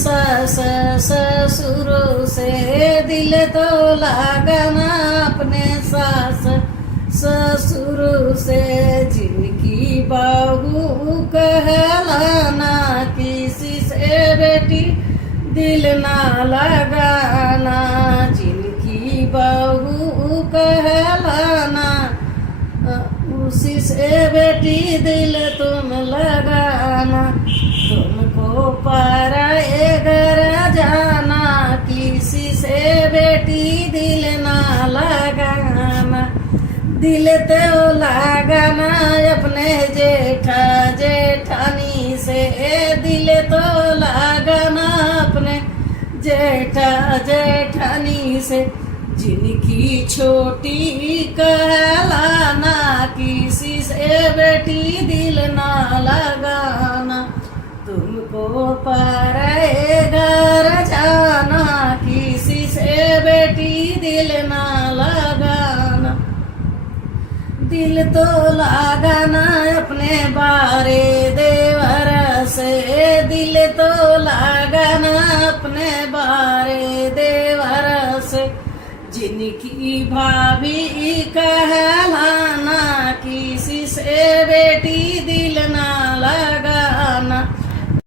सास ससुरों से दिल तो लगाना अपने सास ससुरों से जिनकी बहू कहलाना किसी से बेटी दिल ना लगाना जिनकी बहू कहलाना उसी से बेटी दिल तुम लगाना तुमको पराए घर जाना किसी से बेटी दिल ना लगाना दिल तो लगाना अपने जेठा जेठानी से दिल तो लगाना अपने जेठा जेठानी से जिनकी छोटी कहलाना किसी से बेटी दिल ना लगाना तुमको पराए घर जाना किसी से बेटी दिल ना लगाना दिल तो लगाना अपने बारे देवर से दिल तो लगाना अपने बारे देवर से जिनकी भाभी कहलाना किसी से बेटी दिल ना लगाना